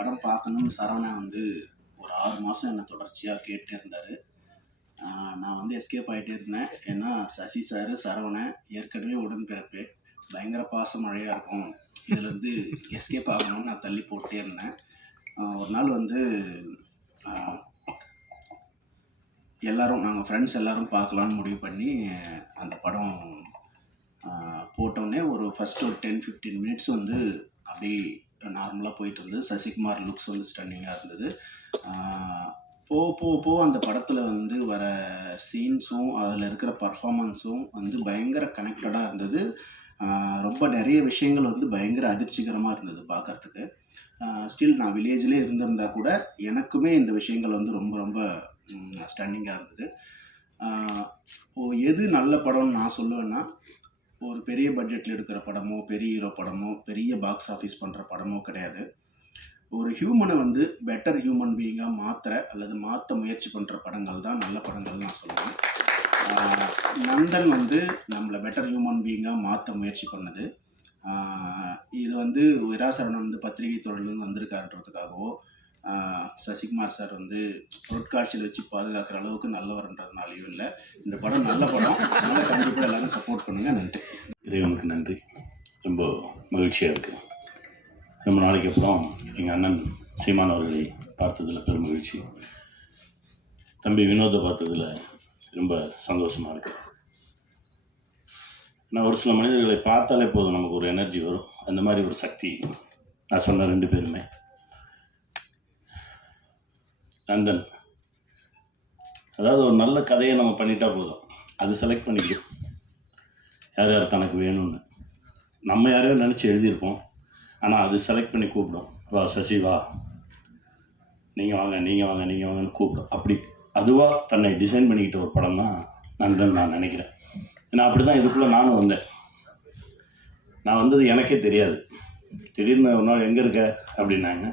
படம் பார்க்கணும்னு சரவணன் வந்து ஒரு ஆறு மாதம் என்னை தொடர்ச்சியாக கேட்டே இருந்தார். நான் வந்து எஸ்கேப் ஆகிட்டே இருந்தேன். ஏன்னா சசி சார் சரவணன் ஏற்கனவே உடன்பிறப்பு. பயங்கர பாச மழையாக இருக்கும். இதுலேருந்து எஸ்கேப் ஆகணும்னு நான் தள்ளி போட்டே இருந்தேன். ஒரு நாள் வந்து எல்லோரும் நாங்கள் ஃப்ரெண்ட்ஸ் எல்லோரும் பார்க்கலான்னு முடிவு பண்ணி அந்த படம் போட்டோடனே ஒரு ஃபஸ்ட்டு ஒரு டென் ஃபிஃப்டீன் மினிட்ஸ் வந்து அப்படியே நார்மலாக போயிட்டு இருந்தது. சசிகுமார் லுக்ஸ் வந்து ஸ்டன்னிங்காக இருந்தது. போ போக போக போக அந்த படத்தில் வந்து வர சீன்ஸும் அதில் இருக்கிற பர்ஃபாமன்ஸும் வந்து பயங்கர கனெக்டடாக இருந்தது. ரொம்ப நிறைய விஷயங்கள் வந்து பயங்கர அதிர்ச்சிகரமாக இருந்தது பார்க்கறதுக்கு ஸ்டில் நான் வில்லேஜ்லேயே இருந்திருந்தா கூட எனக்குமே இந்த விஷயங்கள் வந்து ரொம்ப ரொம்ப ஸ்டன்னிங்காக இருந்தது. ஓ எது நல்ல படம்னு நான் சொல்லுவேன்னா ஒரு பெரிய பட்ஜெட்டில் எடுக்கிற படமோ பெரிய ஹீரோ படமோ பெரிய பாக்ஸ் ஆஃபீஸ் பண்ணுற படமோ கிடையாது. ஒரு ஹியூமனை வந்து பெட்டர் ஹியூமன் பீயிங்காக மாற்றுற அல்லது மாற்ற முயற்சி பண்ணுற படங்கள் தான் நல்ல படங்கள் நான் சொல்லுவேன். நந்தன் வந்து நம்மளை பெட்டர் ஹியூமன் பீயிங்காக மாற்ற முயற்சி பண்ணது. இது வந்து விராசரணன் வந்து பத்திரிகை தொழிலிருந்து வந்திருக்காருன்றதுக்காகவோ சசிகுமார் சார் வந்து பொருட்காட்சியில் வச்சு பாதுகாக்கிற அளவுக்கு நல்லவர்ன்றதுனாலையும் இல்லை. இந்த படம் நல்ல படம். நல்லா கண்டிப்பாக எல்லாரும் சப்போர்ட் பண்ணுங்கள் நன்றி. இறைவனுக்கு நன்றி. ரொம்ப மகிழ்ச்சியாக இருக்குது ரொம்ப நாளைக்கு அப்புறம் எங்கள் அண்ணன் சீமான் அவர்களை பார்த்ததில் பெரும் மகிழ்ச்சி. தம்பி வினோதை பார்த்ததில் ரொம்ப சந்தோஷமாக இருக்குது நான் ஒரு சில மனிதர்களை பார்த்தாலே போதும் நமக்கு ஒரு எனர்ஜி வரும். அந்த மாதிரி ஒரு சக்தி. நான் சொன்ன ரெண்டு பேருமே. நந்தன். அதாவது ஒரு நல்ல கதையை நம்ம பண்ணிட்டா போதும். அது செலக்ட் பண்ணிக்கும் யார் யார் தனக்கு வேணும்னு. நம்ம யாரையோ நினச்சி எழுதியிருப்போம். ஆனால் அது செலக்ட் பண்ணி கூப்பிடும். வா சசி வா. நீங்கள் வாங்க நீங்கள் வாங்க நீங்கள் வாங்கன்னு கூப்பிடும். அப்படி அதுவாக தன்னை டிசைன் பண்ணிக்கிட்ட ஒரு படம் தான் நந்தன் நான் நினைக்கிறேன். ஏன்னா அப்படி தான் இதுக்குள்ளே நானும் வந்தேன். நான் வந்தது எனக்கே தெரியாது. திடீர்னு ஒரு நாள் எங்கே இருக்க? அப்படின்னாங்க.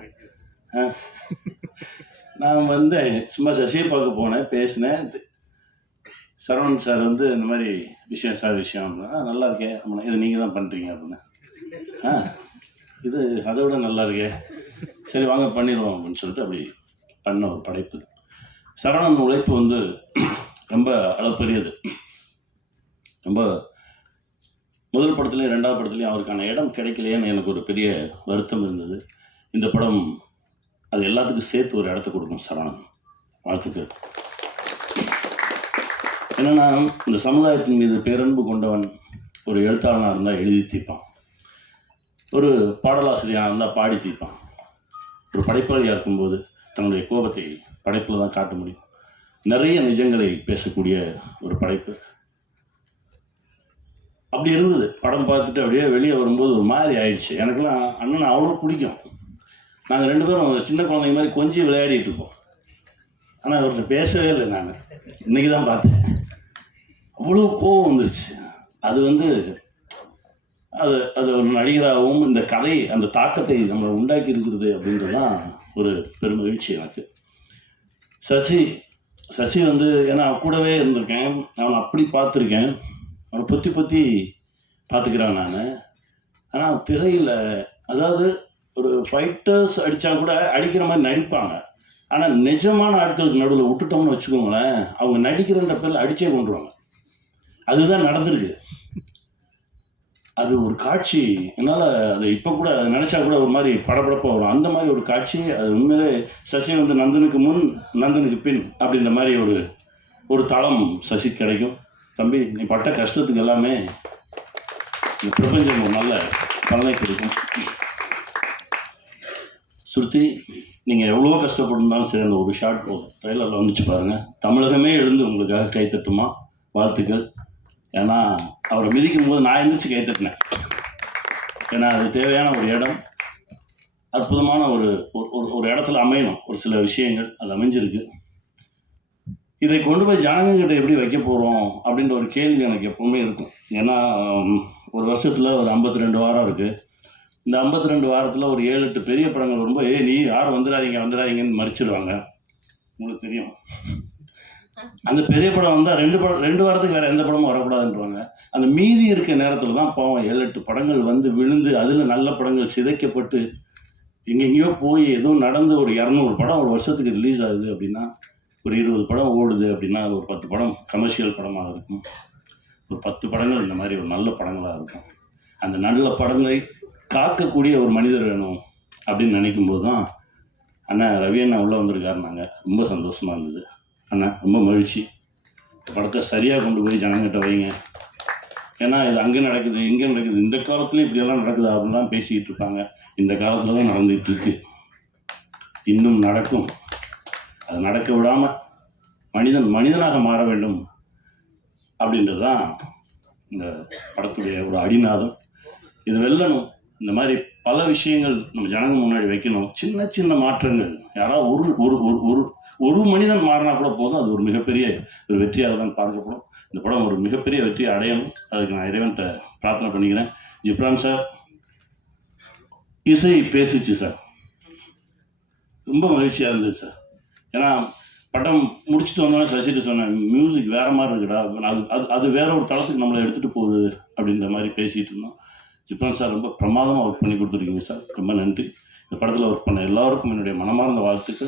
நான் வந்து சும்மா சசியை பார்க்க போனேன் பேசினேன். சரவணன் சார் வந்து இந்த மாதிரி விஷயம் சார் விஷயம். அப்படின்னா, நல்லா இருக்கே அப்படின்னா இது நீங்கள் தான் பண்ணுறீங்க அப்படின்னு. ஆ இது அதை விட நல்லா இருக்கே சரி வாங்க பண்ணிடுவோம் அப்படின்னு சொல்லிட்டு அப்படி பண்ண ஒரு படைப்பு. சரவணன் உழைப்பு வந்து ரொம்ப அளப்பெரியது ரொம்ப முதல் படத்துலேயும் ரெண்டாவது படத்துலேயும் அவருக்கான இடம் கிடைக்கலையேன்னு எனக்கு ஒரு பெரிய வருத்தம் இருந்தது. இந்த படம் அது எல்லாத்துக்கும் சேர்த்து ஒரு இடத்த கொடுக்கும் சரவணன் வாழ்த்துக்கள். என்னன்னா இந்த சமுதாயத்தின் மீது பேரன்பு கொண்டவன் ஒரு எழுத்தாளனாக இருந்தால் எழுதி தீர்ப்பான். ஒரு பாடலாசிரியனாக இருந்தால் பாடி தீர்ப்பான். ஒரு படைப்பாளியாக இருக்கும்போது தன்னுடைய கோபத்தை படைப்பில் தான் காட்ட முடியும். நிறைய நிஜங்களை பேசக்கூடிய ஒரு படைப்பு. அப்படி இருந்தது. படம் பார்த்துட்டு அப்படியே வெளியே வரும்போது ஒரு மாதிரி ஆயிடுச்சு. எனக்கெல்லாம் அண்ணனை அவ்வளோ பிடிக்கும். நாங்கள் ரெண்டு பேரும் சின்ன குழந்தைங்க மாதிரி கொஞ்சம் விளையாடிட்டு இருப்போம் ஆனால் அவர்கிட்ட பேசவே இல்லை நான். இன்றைக்கி தான் பார்த்தேன். அவ்வளோ கோவம் வந்துருச்சு. அது வந்து அது அது ஒரு நடிகராகவும் இந்த கதை அந்த தாக்கத்தை நம்ம உண்டாக்கி இருக்கிறது அப்படின்றது தான் ஒரு பெரும் மகிழ்ச்சி எனக்கு. சசி சசி வந்து ஏன்னா அவன் கூடவே இருந்திருக்கேன். அவனை அப்படி பார்த்துருக்கேன். அவனை பொத்தி பொத்தி பார்த்துக்கிறான் நான். ஆனால் திரையில் அதாவது ஃபைட்டர்ஸ் அடித்தா கூட அடிக்கிற மாதிரி நடிப்பாங்க. ஆனால் நிஜமான ஆட்களுக்கு நடுவில் விட்டுட்டோம்னு வச்சுக்கோங்களேன் அவங்க நடிக்கிறன்ற பேரில் அடித்தே கொண்டுருவாங்க அதுதான் நடந்திருக்கு. அது ஒரு காட்சி. என்னால் அது இப்போ கூட அதை நினச்சா கூட ஒரு மாதிரி படபடப்பாக வரும். அந்த மாதிரி ஒரு காட்சி அது உண்மையிலே சசி வந்து நந்தனுக்கு முன் நந்தனுக்கு பின் அப்படின்ற மாதிரி ஒரு ஒரு தளம் சசி கிடைக்கும். தம்பி நீ பட்ட கஷ்டத்துக்கு எல்லாமே இந்த பிரபஞ்சம் ஒரு நல்ல பலனை கொடுக்கும். ஸ்ருதி நீங்கள் எவ்வளோ கஷ்டப்பட்டிருந்தாலும் சரி அந்த ஒரு ஷார்ட் ட்ரெய்லரில் வந்துச்சு பாருங்கள் தமிழகமே எழுந்து உங்களுக்காக கைத்தட்டுமா வாழ்த்துக்கள். ஏன்னா அவரை மிதிக்கும் போது நான் எந்திரிச்சு கைத்தட்டினேன் ஏன்னா அது தேவையான ஒரு இடம். அற்புதமான ஒரு ஒரு- ஒரு இடத்துல அமையணும். ஒரு சில விஷயங்கள் அது அமைஞ்சிருக்கு. இதை கொண்டு போய் ஜனங்கக்கிட்ட எப்படி வைக்க போகிறோம் அப்படின்ற ஒரு கேள்வி எனக்கு எப்பவுமே இருக்கும். ஏன்னா ஒரு வருஷத்தில் ஒரு ஐம்பத்தி ரெண்டு வாரம் இருக்குது இந்த ஐம்பத்தி ரெண்டு வாரத்தில் ஒரு ஏழு எட்டு பெரிய படங்கள் வரும்போது ஏய் நீ யாரும் வந்துடாதீங்க வந்துடாதீங்கன்னு மறிச்சிருவாங்க. உங்களுக்கு தெரியும். அந்த பெரிய படம் வந்தால் ரெண்டு படம் ரெண்டு வாரத்துக்கு வேறு எந்த படமும் வரக்கூடாதுன்றவாங்க. அந்த மீதி இருக்க நேரத்தில் தான் பாவம் ஏழு எட்டு படங்கள் வந்து விழுந்து அதில் நல்ல படங்கள் சிதைக்கப்பட்டு எங்கெங்கேயோ போய் ஏதோ நடந்து ஒரு இரநூறு படம் ஒரு வருஷத்துக்கு ரிலீஸ் ஆகுது அப்படின்னா ஒரு இருபது படம் ஓடுது அப்படின்னா ஒரு பத்து படம் கமர்ஷியல் படமாக இருக்கும். ஒரு பத்து படங்கள் இந்த மாதிரி ஒரு நல்ல படங்களாக இருக்கும். அந்த நல்ல படங்களை காக்கக்கூடிய ஒரு மனிதர் வேணும் அப்படின்னு நினைக்கும் போது தான் அண்ணா ரவி அண்ணா உள்ளே வந்திருக்காருனாங்க ரொம்ப சந்தோஷமாக இருந்தது. அண்ணா ரொம்ப மகிழ்ச்சி. படத்தை சரியாக கொண்டு போய் ஜனங்கிட்ட வைங்க. ஏன்னா இது அங்கே நடக்குது இங்கே நடக்குது. இந்த காலத்துலேயும் இப்படியெல்லாம் நடக்குது அப்படின்லாம் பேசிக்கிட்டு இருப்பாங்க இந்த காலத்தில் தான் நடந்துகிட்டு இருக்கு. இன்னும் நடக்கும். அது நடக்க விடாமல் மனிதன் மனிதனாக மாற வேண்டும் அப்படின்றது தான் இந்த படத்துடைய ஒரு அடிநாதம். இது வெல்லணும். இந்த மாதிரி பல விஷயங்கள் நம்ம ஜனங்க முன்னாடி வைக்கணும். சின்ன சின்ன மாற்றங்கள். யாராவது ஒரு ஒரு ஒரு ஒரு ஒரு மனிதன் மாறினா கூட போதும். அது ஒரு மிகப்பெரிய ஒரு வெற்றியாக தான் பார்க்கப்படும். இந்த படம் ஒரு மிகப்பெரிய வெற்றியை அடையணும். அதுக்கு நான் இறைவன்கிட்ட பிரார்த்தனை பண்ணிக்கிறேன். ஜிப்ரான் சார் இசை பேசிச்சு சார். ரொம்ப மகிழ்ச்சியாக இருந்தது சார். ஏன்னா படம் முடிச்சுட்டு வந்தோடனே சசிட்டு சொன்னேன் மியூசிக் வேற மாதிரி இருக்குடா. அது அது அது வேற ஒரு தளத்துக்கு நம்மளை எடுத்துகிட்டு போகுது. அப்படின்ற மாதிரி பேசிகிட்டு இருந்தோம். ஜிப்ரான் சார் ரொம்ப பிரமாதமாக ஒர்க் பண்ணி கொடுத்துருக்கீங்க சார். ரொம்ப நன்றி. இந்த படத்தில் ஒர்க் பண்ண எல்லாருக்கும் என்னுடைய மனமார்ந்த வாழ்த்துக்கள்.